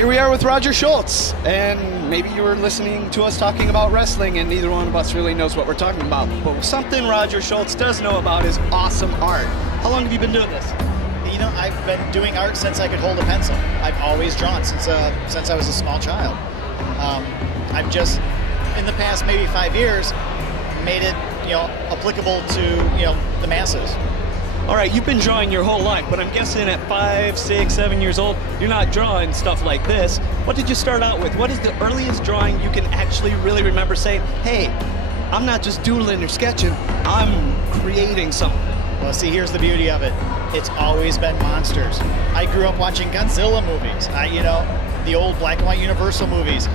Here we are with Roger Scholz, and maybe you were listening to us talking about wrestling and neither one of us really knows what we're talking about. But something Roger Scholz does know about is awesome art. How long have you been doing this? You know, I've been doing art since I could hold a pencil. I've always drawn since I was a small child. I've just, in the past maybe 5 years, made it, applicable to, the masses. All right, you've been drawing your whole life, but I'm guessing at 5, 6, 7 years old, you're not drawing stuff like this. What did you start out with? What is the earliest drawing you can actually really remember saying, hey, I'm not just doodling or sketching, I'm creating something? Well, see, here's the beauty of it. It's always been monsters. I grew up watching Godzilla movies, the old black and white Universal movies.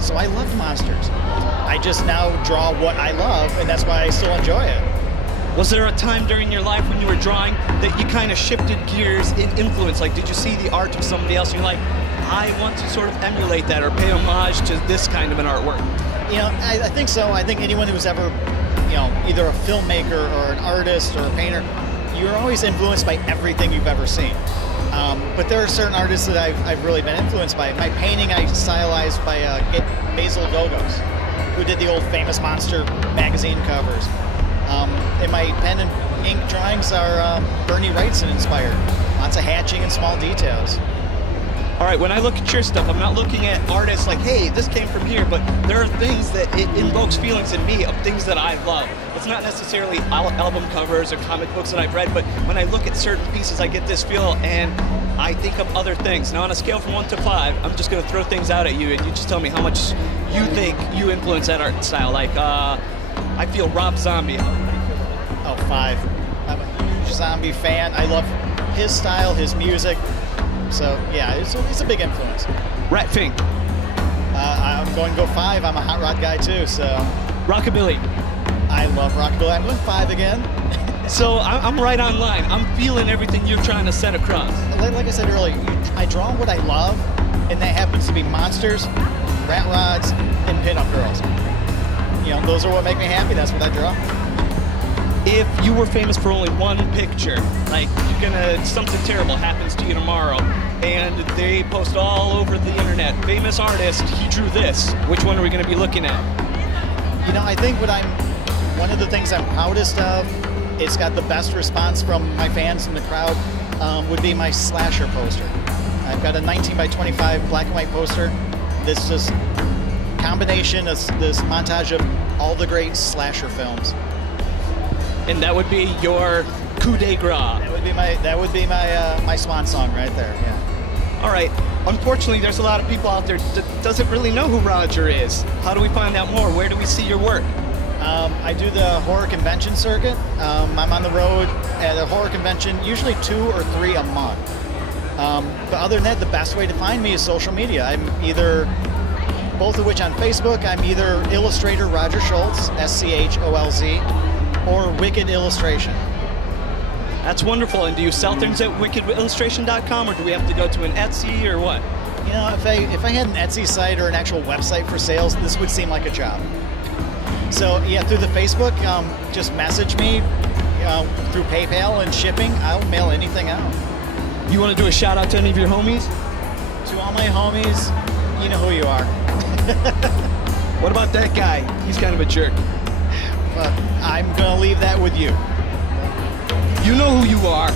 So I loved monsters. I just now draw what I love, and that's why I still enjoy it. Was there a time during your life when you were drawing that you kind of shifted gears in influence? Like, did you see the art of somebody else and you're like, I want to sort of emulate that or pay homage to this kind of an artwork? I think so. I think anyone who's ever, either a filmmaker or an artist or a painter, you're always influenced by everything you've ever seen. But there are certain artists that I've really been influenced by. My painting I stylized by Basil Gogos, who did the old famous Monster magazine covers. And my pen and ink drawings are Bernie Wrightson inspired. Lots of hatching and small details. All right, when I look at your stuff, I'm not looking at artists like, hey, this came from here, but there are things that it invokes feelings in me of things that I love. It's not necessarily album covers or comic books that I've read, but when I look at certain pieces, I get this feel and I think of other things. Now, on a scale from 1 to 5, I'm just going to throw things out at you, and you just tell me how much you think you influence that art style. Like, I feel Rob Zombie. Oh, 5. I'm a huge Zombie fan. I love his style, his music. So, yeah, it's a big influence. Rat Fink. I'm going to go 5. I'm a hot rod guy, too, so. Rockabilly. I love Rockabilly. I'm going 5 again. So, I'm right on line. I'm feeling everything you're trying to set across. Like I said earlier, I draw what I love, and that happens to be monsters, rat rods, and pinup girls. Those are what make me happy. That's what I draw. If you were famous for only one picture, like something terrible happens to you tomorrow, and they post all over the internet, famous artist, he drew this, which one are we going to be looking at? I think one of the things I'm proudest of, it's got the best response from my fans in the crowd, would be my slasher poster. I've got a 19 by 25 black and white poster. This just combination of this montage of all the great slasher films. And that would be your coup de grace. That would be my swan song right there. Yeah. All right. Unfortunately, there's a lot of people out there that doesn't really know who Roger is. How do we find out more? Where do we see your work? I do the horror convention circuit. I'm on the road at a horror convention, usually 2 or 3 a month. But other than that, the best way to find me is social media. I'm either, both of which on Facebook, I'm either Illustrator Roger Scholz, SCHOLZ, or Wicked Illustration. That's wonderful. And do you sell things at wickedillustration.com, or do we have to go to an Etsy or what? If I had an Etsy site or an actual website for sales, this would seem like a job. So yeah, through the Facebook, just message me through PayPal and shipping. I'll mail anything out. You want to do a shout out to any of your homies? To all my homies, you know who you are. What about that guy? He's kind of a jerk. But I'm going to leave that with you. You know who you are.